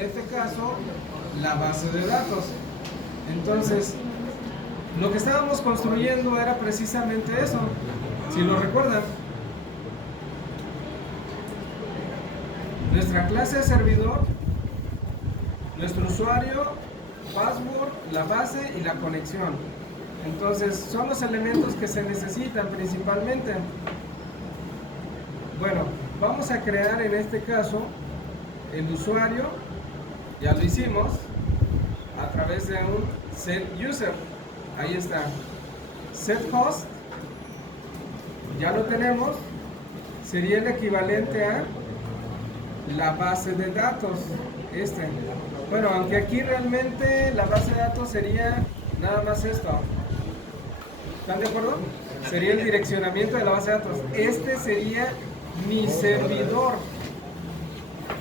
este caso, la base de datos. Entonces, lo que estábamos construyendo era precisamente eso, si lo recuerdan. Nuestra clase de servidor, nuestro usuario, password, la base y la conexión. Entonces, son los elementos que se necesitan principalmente. Bueno, vamos a crear en este caso el usuario, ya lo hicimos, a través de un set user. Ahí está. Set host, ya lo tenemos, sería el equivalente a la base de datos. Bueno, aunque aquí realmente la base de datos sería nada más esto. ¿Están de acuerdo? Sería el direccionamiento de la base de datos. Este sería mi servidor.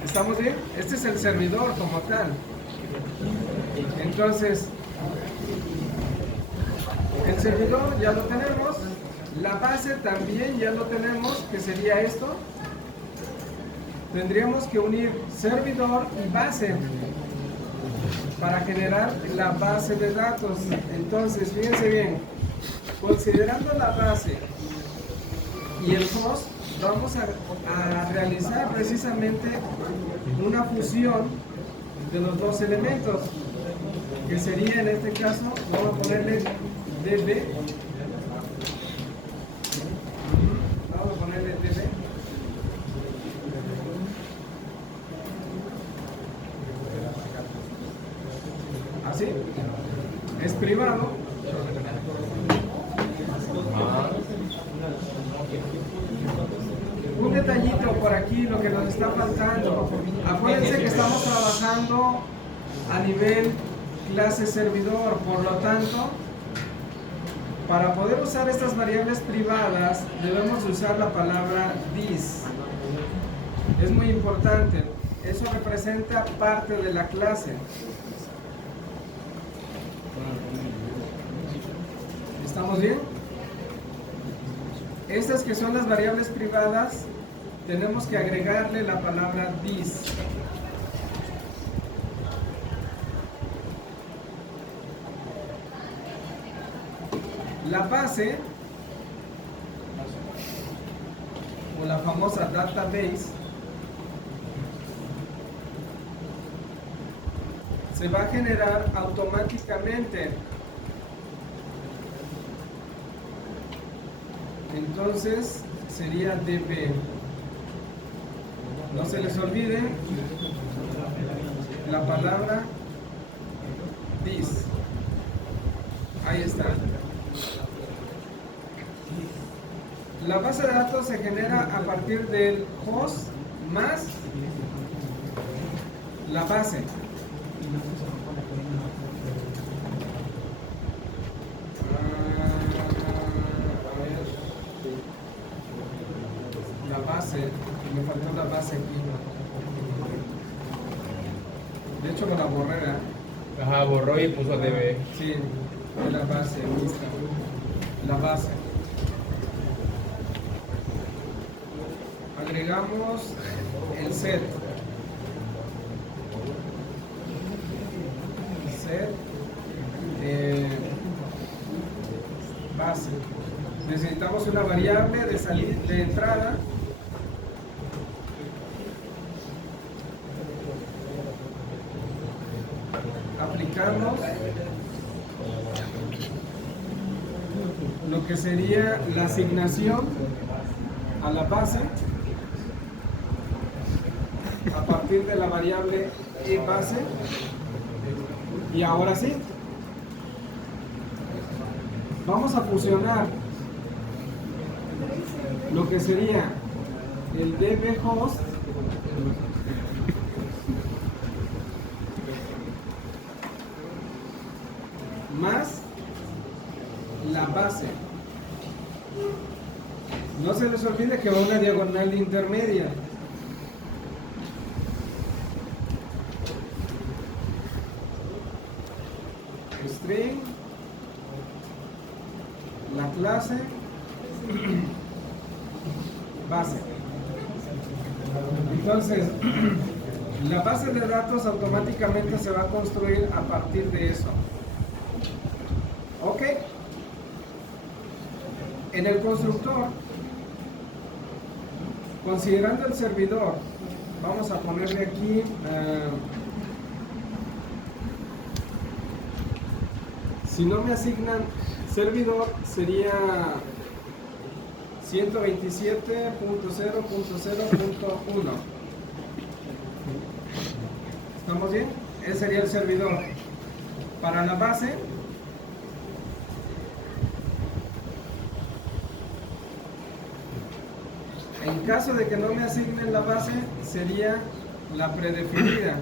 ¿Estamos bien? Este es el servidor como tal. Entonces, el servidor ya lo tenemos. La base también ya lo tenemos, que sería esto. Tendríamos que unir servidor y base para generar la base de datos. Entonces, fíjense bien, considerando la base y el host, vamos a realizar precisamente una fusión de los dos elementos, que sería en este caso, vamos a ponerle db, vamos a ponerle db, así, es privado. Un detallito por aquí, lo que nos está faltando. Acuérdense que estamos trabajando a nivel clase servidor, por lo tanto, para poder usar estas variables privadas, debemos usar la palabra this. Es muy importante. Eso representa parte de la clase. ¿Estamos bien? Estas que son las variables privadas, tenemos que agregarle la palabra this. La base, o la famosa database, se va a generar automáticamente. Entonces sería db. No se les olvide la palabra this. Ahí está. La base de datos se genera a partir del host más la base. Me faltó la base aquí. De hecho, me la borré, ¿verdad? Ajá, borró y puso db. Sí, la base, aquí está. La base. Agregamos el set. Set base. Necesitamos una variable de salida, de entrada. Aplicamos lo que sería la asignación a la base a partir de la variable base. Y ahora sí, vamos a fusionar lo que sería el db host más la base. No se les olvide que va una diagonal intermedia. String, la clase, base. Entonces, La base de datos automáticamente se va a construir a partir de eso. ¿Ok? En el constructor, considerando el servidor, vamos a ponerle aquí si no me asignan servidor, sería 127.0.0.1. ¿Estamos bien? Ese sería el servidor. Para la base, en caso de que no me asignen la base, sería la predefinida.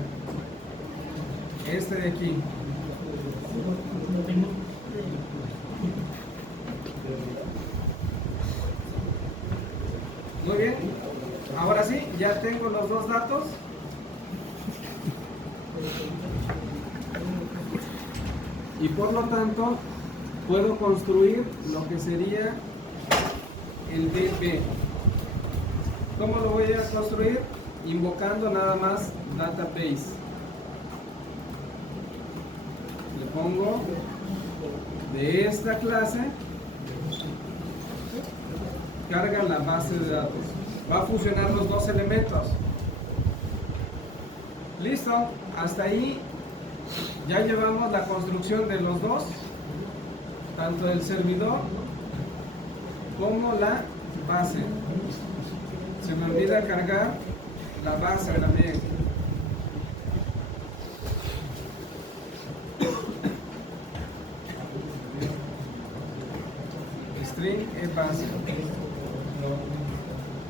Este de aquí. Muy bien. Ahora sí, ya tengo los dos datos. Y por lo tanto, puedo construir lo que sería el DB. ¿Cómo lo voy a construir? Invocando nada más database. Le pongo de esta clase, carga la base de datos. Va a fusionar los dos elementos. Listo, hasta ahí ya llevamos la construcción de los dos, tanto el servidor como la base. Se me olvida cargar la base también. String es base.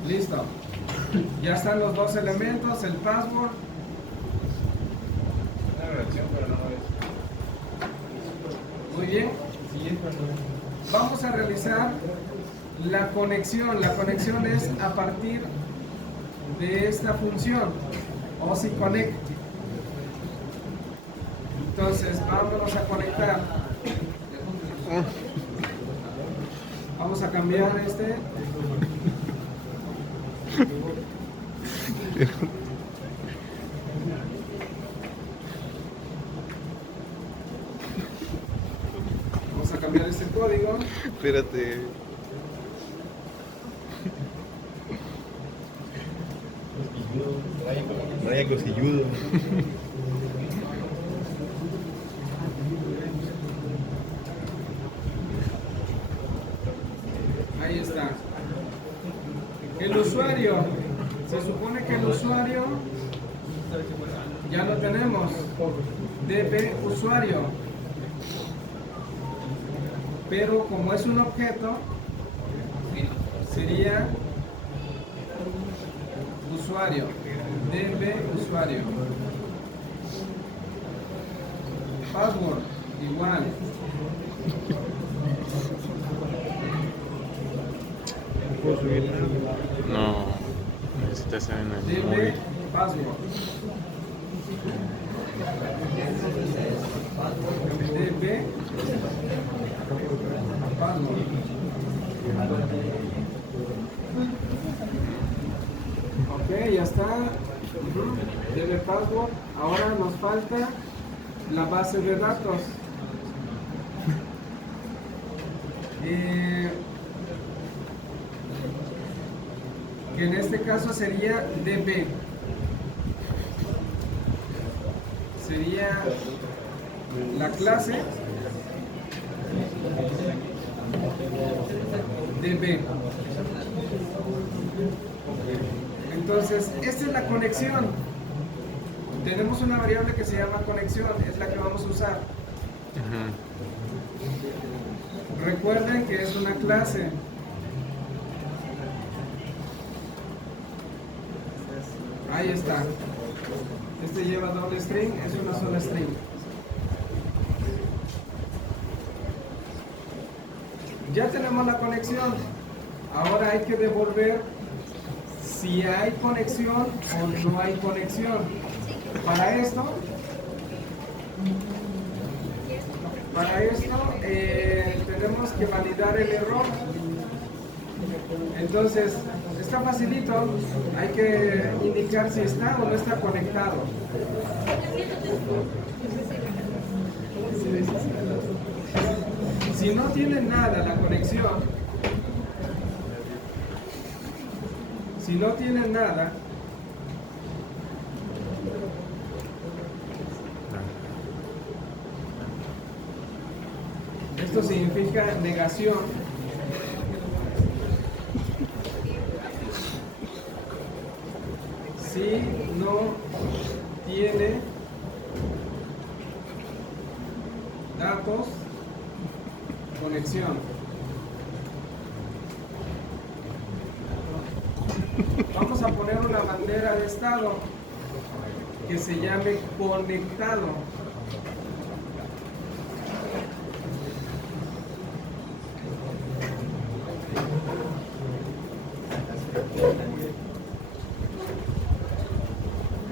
Listo. Ya están los dos elementos, el password. Una reacción, pero no es. Muy bien. Vamos a realizar la conexión. La conexión es a partir de esta función, OSI-Connect. Entonces, vámonos a conectar. Vamos a cambiar este. Vamos a cambiar este código. Espérate. Raya cosilludo. Ahí está. El usuario. Se supone que el usuario ya lo tenemos. DB usuario. Pero como es un objeto, sería usuario. DB usuario. Password igual. ¿Puedo subir? No, necesitas en el DB móvil. password. DB password. Ok, ya está. DB password. Ahora nos falta la base de datos. Que en este caso sería DB. Sería la clase DB. Entonces, esta es la conexión. Tenemos una variable que se llama conexión, es la que vamos a usar. Recuerden que es una clase. Ahí está. Este lleva doble string, es una sola string. Ya tenemos la conexión. Ahora hay que devolver si hay conexión o no hay conexión. Para esto tenemos que validar el error. Entonces, Está facilito, hay que indicar si está o no está conectado. Si no tiene nada la conexión, si no tiene nada, esto significa negación. Si no tiene datos, conexión. Vamos a poner una bandera de estado que se llame conectado.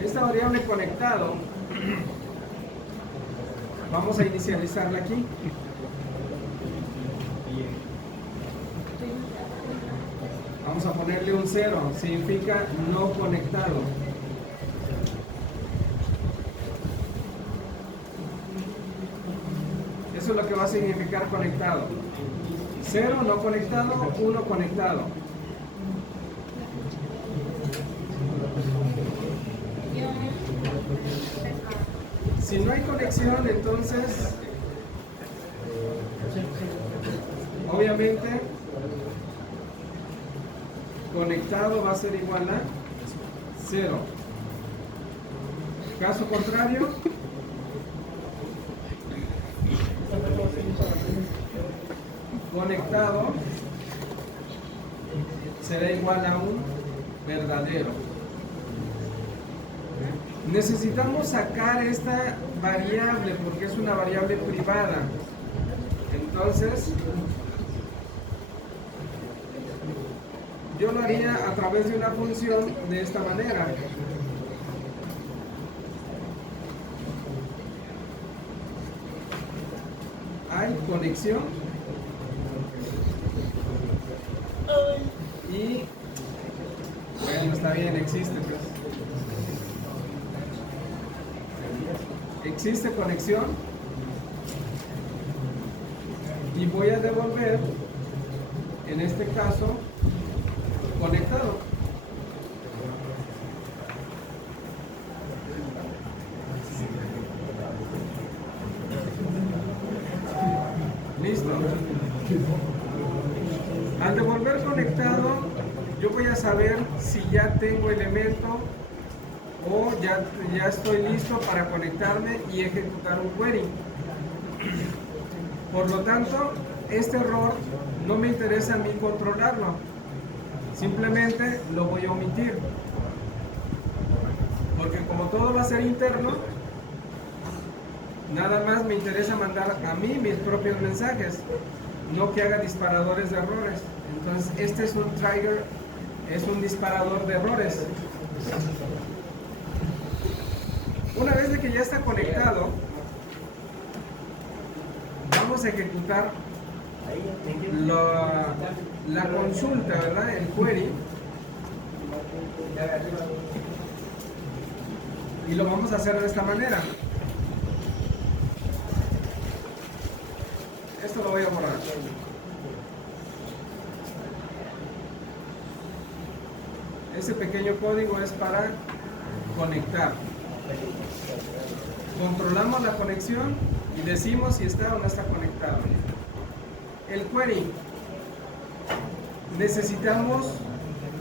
Esta variable conectado, vamos a inicializarla aquí. Vamos a ponerle un 0, significa no conectado. Eso es lo que va a significar conectado. 0 no conectado, 1 conectado. Si no hay conexión, entonces, obviamente, conectado va a ser igual a 0. Caso contrario, conectado será igual a un verdadero. Necesitamos sacar esta variable porque es una variable privada. Entonces, yo lo haría a través de una función de esta manera. Hay conexión y bueno, está bien, existe pues. Existe conexión y voy a devolver en este caso conectado. Listo. Al devolver conectado, yo voy a saber si ya tengo elemento o ya estoy listo para conectarme y ejecutar un query. Por lo tanto, este error no me interesa a mí controlarlo. Simplemente lo voy a omitir. Porque como todo va a ser interno, nada más me interesa mandar a mí mis propios mensajes, no que haga disparadores de errores. Entonces, este es un trigger, es un disparador de errores. Una vez de que ya está conectado, vamos a ejecutar la consulta, ¿verdad? El query. Y lo vamos a hacer de esta manera. Esto lo voy a borrar. Ese pequeño código es para conectar. Controlamos la conexión y decimos si está o no está conectado. El query. Necesitamos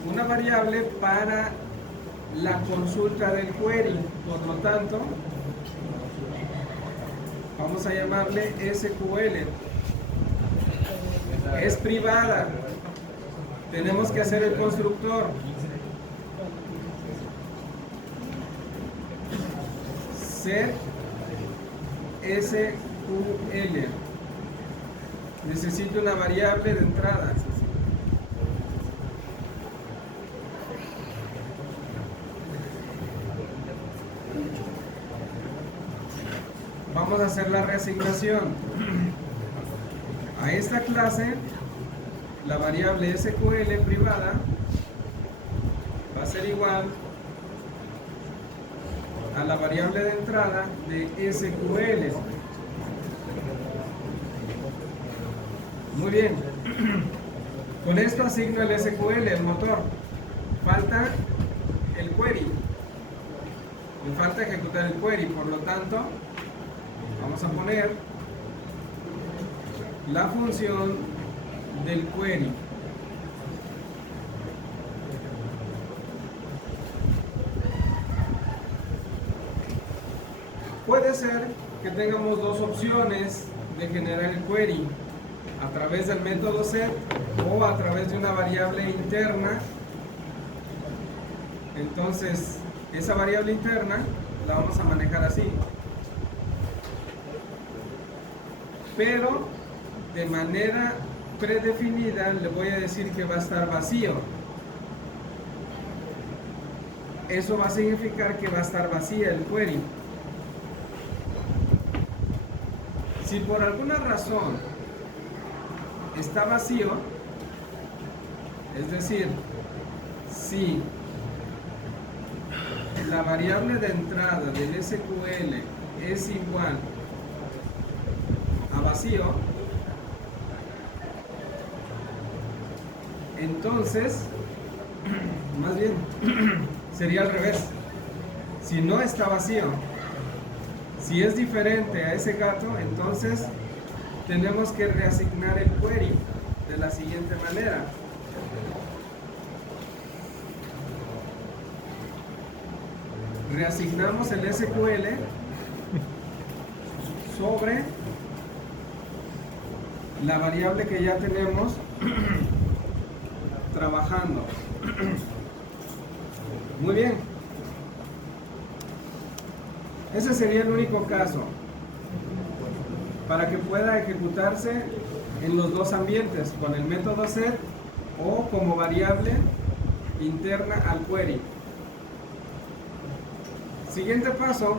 una variable para la consulta del query. Por lo tanto, vamos a llamarle SQL. Es privada. Tenemos que hacer el constructor. Set SQL. Necesito una variable de entrada. Vamos a hacer la reasignación. A esta clase, la variable SQL privada a ser igual a la variable de entrada de SQL. Muy bien. Con esto asigno el SQL, el motor. Falta el query. Me falta ejecutar el query, por lo tanto, vamos a poner la función del query. Puede ser que tengamos dos opciones de generar el query, a través del método set o a través de una variable interna. Entonces, esa variable interna la vamos a manejar así. Pero de manera predefinida le voy a decir que va a estar vacío. Eso va a significar que va a estar vacía el query. Si por alguna razón está vacío, es decir, si la variable de entrada del SQL es igual a vacío, entonces, más bien, sería al revés. Si no está vacío, si es diferente a ese gato, entonces tenemos que reasignar el query de la siguiente manera. Reasignamos el SQL sobre la variable que ya tenemos trabajando. Muy bien. Ese sería el único caso para que pueda ejecutarse en los dos ambientes, con el método set o como variable interna al query. Siguiente paso,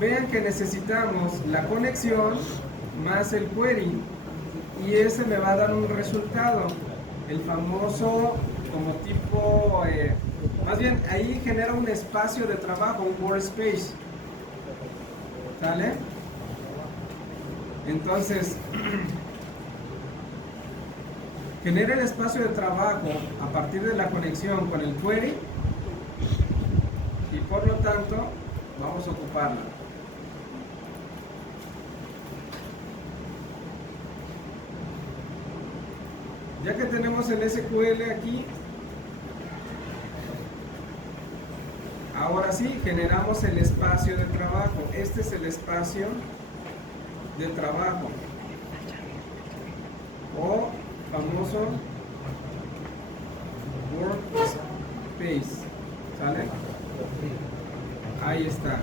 vean que necesitamos la conexión más el query y ese me va a dar un resultado, el famoso como tipo, más bien ahí genera un espacio de trabajo, un workspace, ¿sale? Entonces, genera el espacio de trabajo a partir de la conexión con el query y por lo tanto vamos a ocuparla. Ya que tenemos el SQL aquí, ahora sí generamos el espacio de trabajo. Este es el espacio de trabajo o famoso workspace, ¿sale? Ahí está.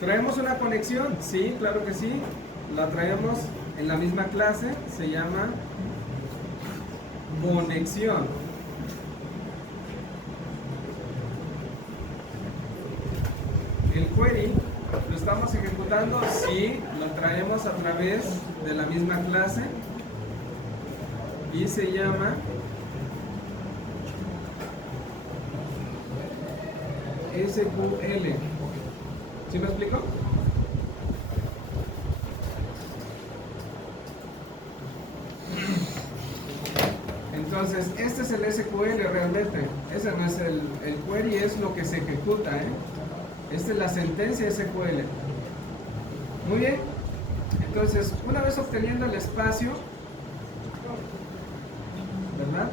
¿Traemos una conexión? Sí, claro que sí. La traemos en la misma clase, se llama conexión. El query lo estamos ejecutando, sí, lo traemos a través de la misma clase y se llama SQL. ¿Sí me explico? Entonces, este es el SQL realmente. Ese no es el query, es lo que se ejecuta, ¿eh? Esta es la sentencia SQL. Muy bien. Entonces, una vez obteniendo el espacio, ¿verdad?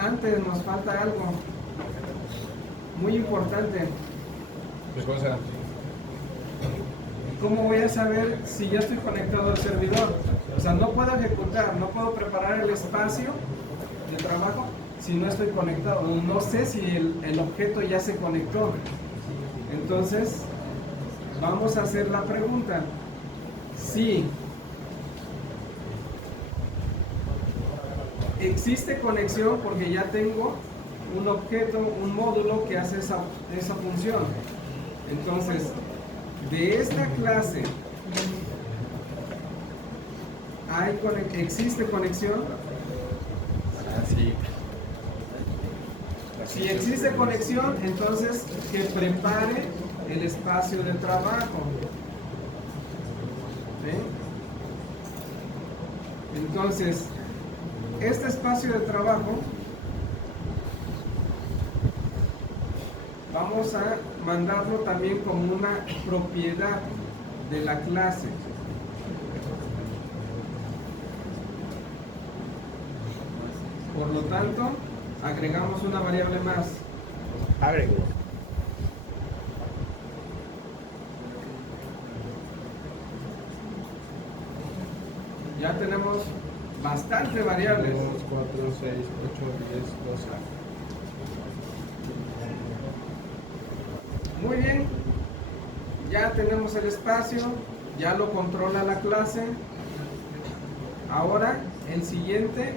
Antes nos falta algo muy importante. ¿Qué cosa? ¿Cómo voy a saber si ya estoy conectado al servidor? O sea, no puedo ejecutar, no puedo preparar el espacio de trabajo si no estoy conectado. No sé si el objeto ya se conectó. Entonces, vamos a hacer la pregunta. Si existe conexión porque ya tengo un objeto, un módulo que hace esa función. Entonces, de esta clase ¿Existe conexión? Sí. Si existe conexión, entonces que prepare el espacio de trabajo. ¿Sí? Entonces, este espacio de trabajo vamos a mandarlo también como una propiedad de la clase. Por lo tanto, agregamos una variable más. Agrego. Ya tenemos bastante variables. 2, 4, 6, 8, 10, 12. Muy bien. Ya tenemos el espacio, ya lo controla la clase. Ahora, el siguiente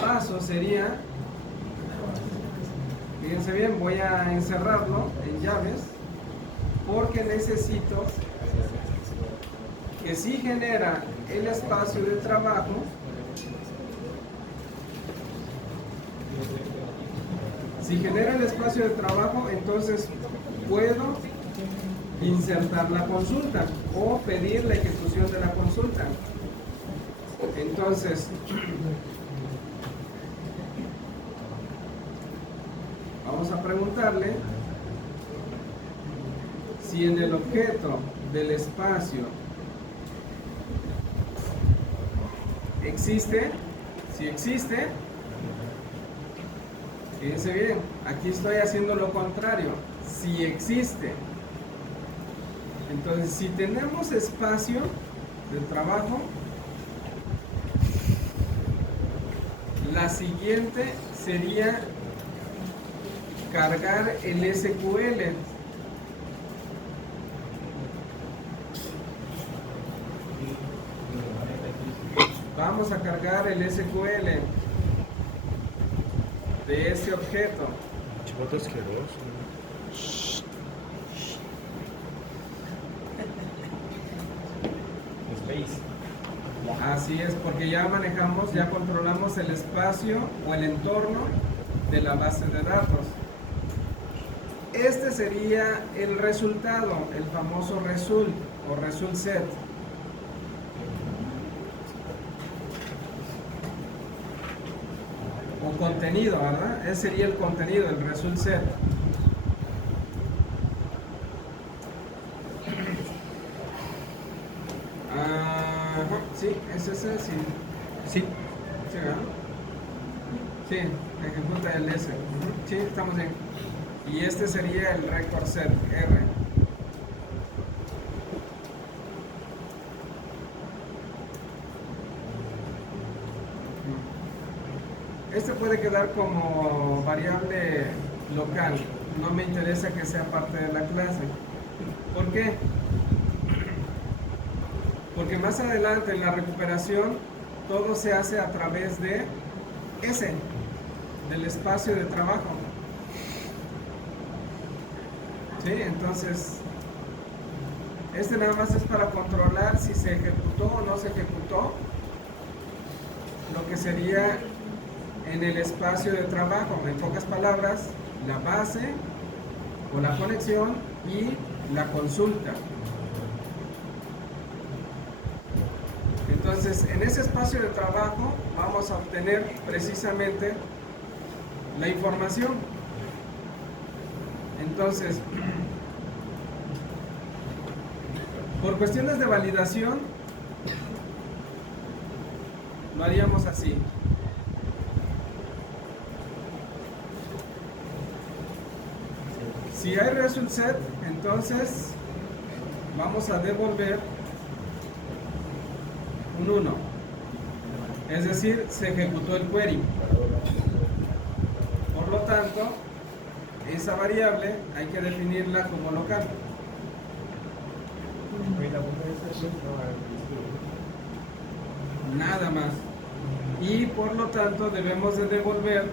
paso sería, fíjense bien, voy a encerrarlo en llaves porque necesito que si genera el espacio de trabajo, entonces puedo insertar la consulta o pedir la ejecución de la consulta. Entonces, vamos a preguntarle si en el objeto del espacio existe. Si existe, fíjense bien, aquí estoy haciendo lo contrario. Si existe, entonces si tenemos espacio de trabajo, la siguiente sería cargar el SQL. Vamos a cargar el SQL de ese objeto. Chivoto asqueroso. Space. Así es, porque ya manejamos, ya controlamos el espacio o el entorno de la base de datos. Este sería el resultado, el famoso result o result set. O contenido, ¿verdad? Ese sería el contenido, el result set. Ajá, sí, es ese, sí. Sí. Sí, ¿verdad? Sí, ejecuta el S. Sí, estamos bien. Y este sería el record set, R. Este puede quedar como variable local. No me interesa que sea parte de la clase. ¿Por qué? Porque más adelante en la recuperación todo se hace a través de S, del espacio de trabajo. ¿Sí? Entonces, este nada más es para controlar si se ejecutó o no se ejecutó lo que sería en el espacio de trabajo. En pocas palabras, la base o la conexión y la consulta. Entonces, en ese espacio de trabajo vamos a obtener precisamente la información. Entonces, por cuestiones de validación, lo haríamos así. Si hay result set, entonces vamos a devolver un 1. Es decir, se ejecutó el query. Por lo tanto, esa variable hay que definirla como local. Nada más. Y por lo tanto debemos de devolver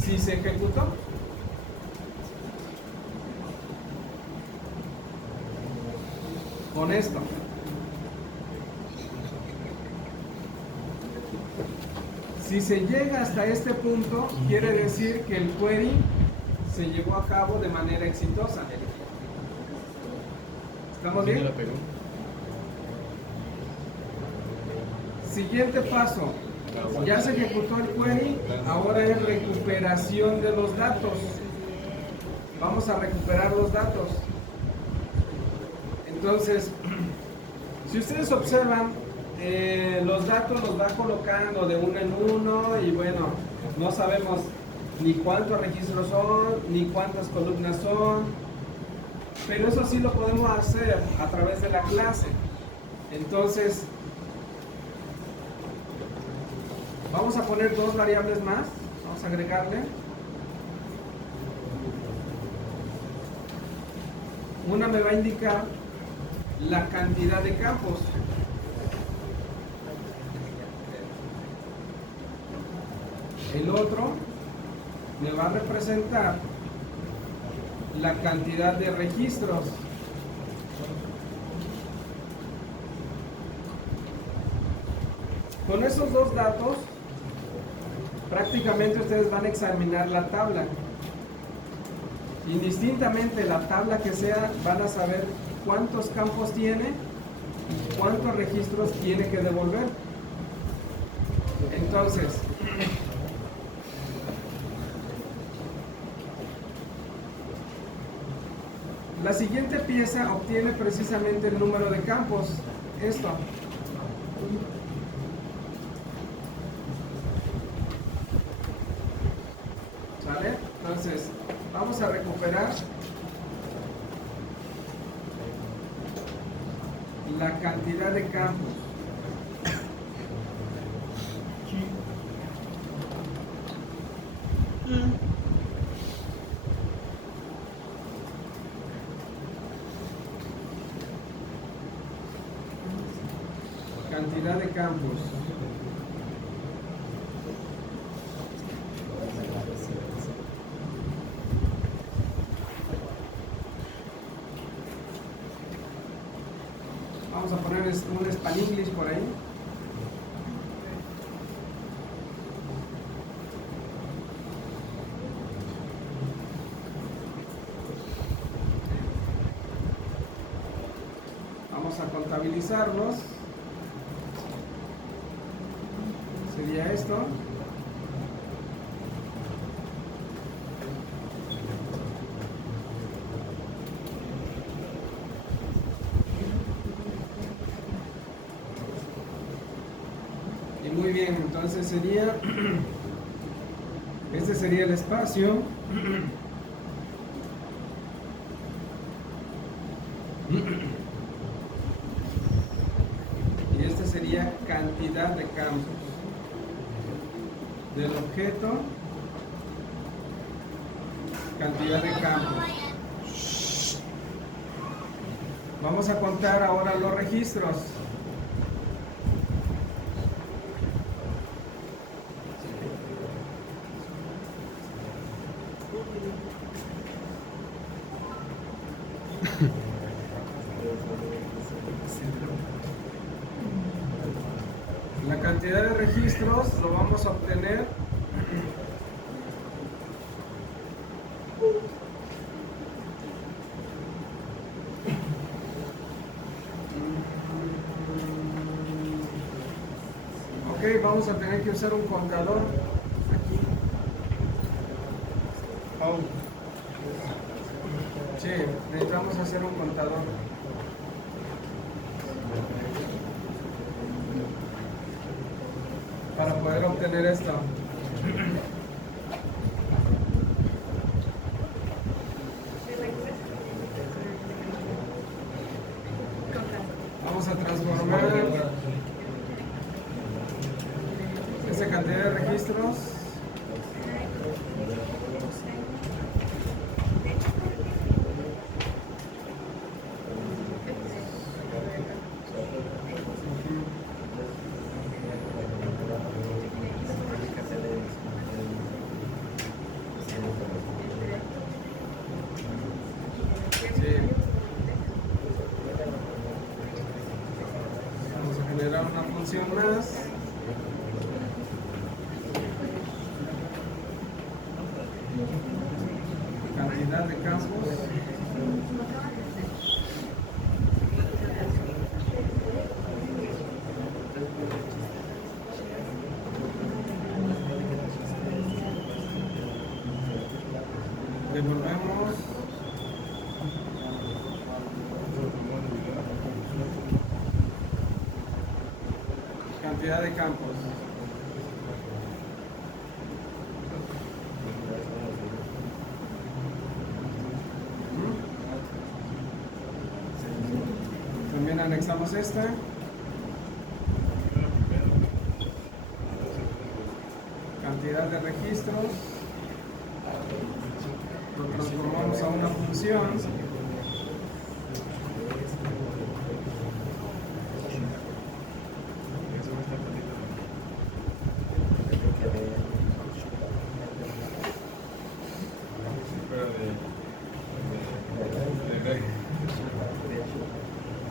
si se ejecutó. Con esto. Si se llega hasta este punto, quiere decir que el query se llevó a cabo de manera exitosa. ¿Estamos bien? Siguiente paso. Ya se ejecutó el query, ahora es recuperación de los datos. Vamos a recuperar los datos. Entonces, si ustedes observan, los datos los va colocando de uno en uno y bueno, no sabemos ni cuántos registros son, ni cuántas columnas son, pero eso sí lo podemos hacer a través de la clase. Entonces, vamos a poner dos variables más, vamos a agregarle. Una me va a indicar la cantidad de campos. El otro me va a representar la cantidad de registros. Con esos dos datos, prácticamente ustedes van a examinar la tabla. Indistintamente la tabla que sea, van a saber cuántos campos tiene y cuántos registros tiene que devolver. Entonces, la siguiente pieza obtiene precisamente el número de campos. Esto. ¿Sale? Entonces, vamos a recuperar la cantidad de campos. Cantidad de campos. Vamos a poner un Spanglish por ahí. Vamos a contabilizarlos. Sería esto. Y muy bien, entonces sería, este sería el espacio. Y este sería cantidad de campos del objeto, cantidad de campos. Vamos a contar ahora los registros. La cantidad de registros lo vamos a obtener ok, vamos a tener que usar un contador aquí. Oh. Sí, necesitamos hacer un contador. Para poder obtener esto. Vamos a transformar esa cantidad de registros. Vamos a generar una función más. Cantidad de campos. Devolvemos. Cantidad de campos. También anexamos esta. Cantidad de registros. Lo transformamos a una función.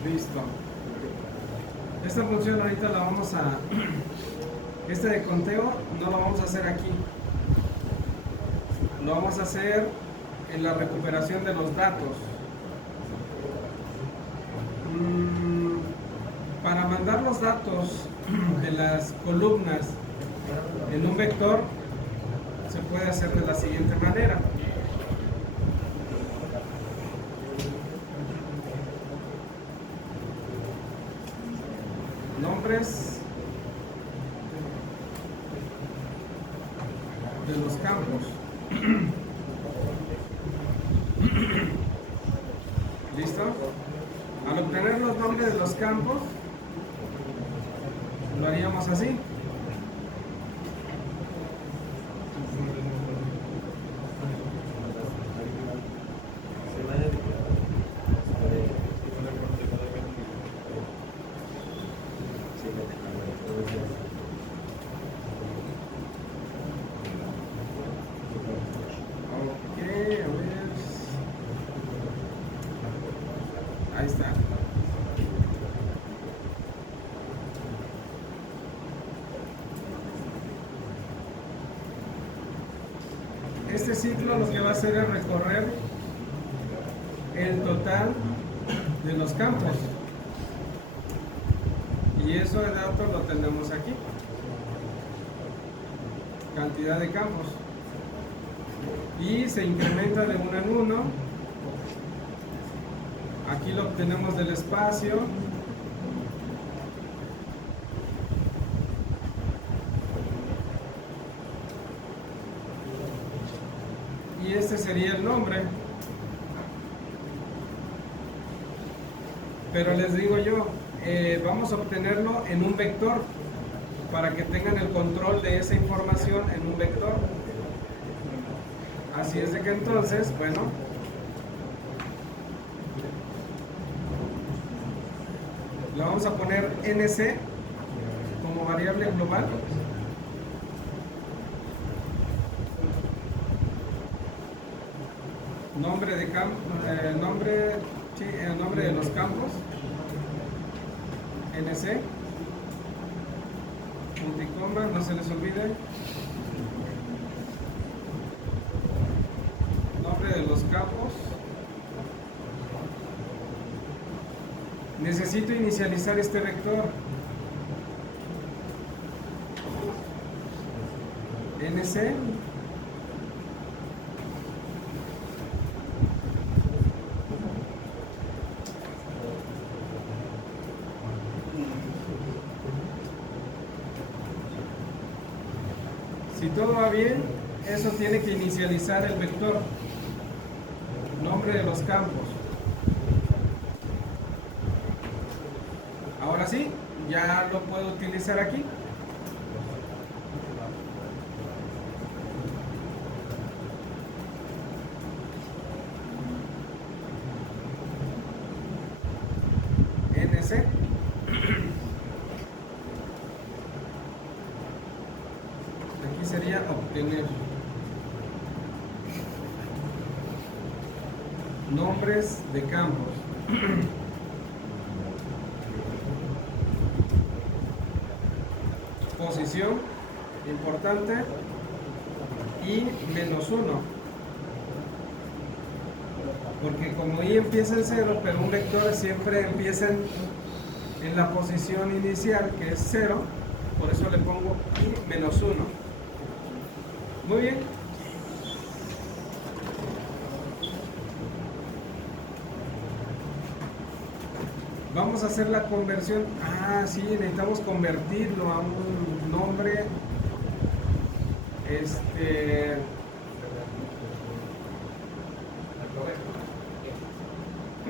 Listo. Esta función ahorita la vamos a... Este de conteo no lo vamos a hacer aquí. Lo vamos a hacer en la recuperación de los datos. Para mandar los datos de las columnas en un vector se puede hacer de la siguiente manera. Nombres de los campos. ¿Listo? Al obtener los nombres de los campos, lo haríamos así. Ok, a ver. Ahí está. Este ciclo lo que va a hacer es recorrer el total de los campos. Y eso de datos lo tenemos aquí. Cantidad de campos. Y se incrementa de uno en uno. Aquí lo obtenemos del espacio. Y este sería el nombre. Pero les digo yo, vamos a obtenerlo en un vector para que tengan el control de esa información en un vector. Así es de que entonces, bueno, le vamos a poner NC como variable global. Nombre de campo, nombre de los campos, NC, punto y coma, no se les olvide. Nombre de los campos. Necesito inicializar este vector. NC. Si todo va bien, eso tiene que inicializar el vector. Nombre de los campos. Ahora sí, ya lo puedo utilizar aquí. NC. Aquí sería obtener nombres de campos. Posición, importante, y -1. porque como i empieza en 0, pero un vector siempre empieza en la posición inicial, que es 0, por eso le pongo i menos 1. Muy bien. Vamos a hacer la conversión. Ah, sí, necesitamos convertirlo a un nombre. ¿Qué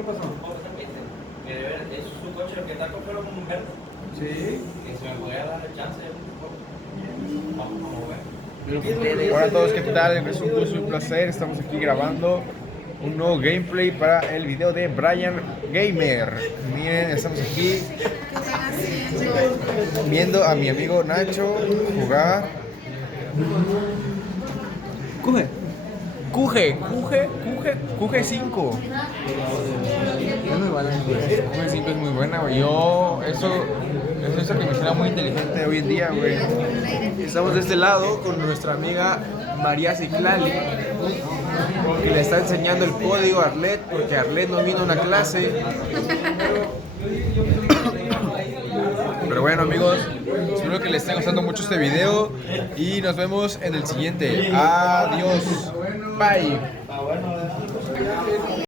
pasó? Es su coche lo que está comprando como un verde. Sí. Que se me podría dar el chance. Vamos a ver. Hola a todos, ¿qué tal? Es un gusto y un placer. Estamos aquí grabando un nuevo gameplay para el video de Brian Gamer. Miren, estamos aquí viendo a mi amigo Nacho jugar QG 5. Es muy buena, QG 5 es muy buena, güey. Eso es lo que me suena muy inteligente hoy en día, güey. Estamos de este lado con nuestra amiga María Ciclali, que le está enseñando el código a Arlet, porque Arlet no vino a una clase. Pero bueno, amigos, espero que les esté gustando mucho este video y nos vemos en el siguiente. Adiós. Bye.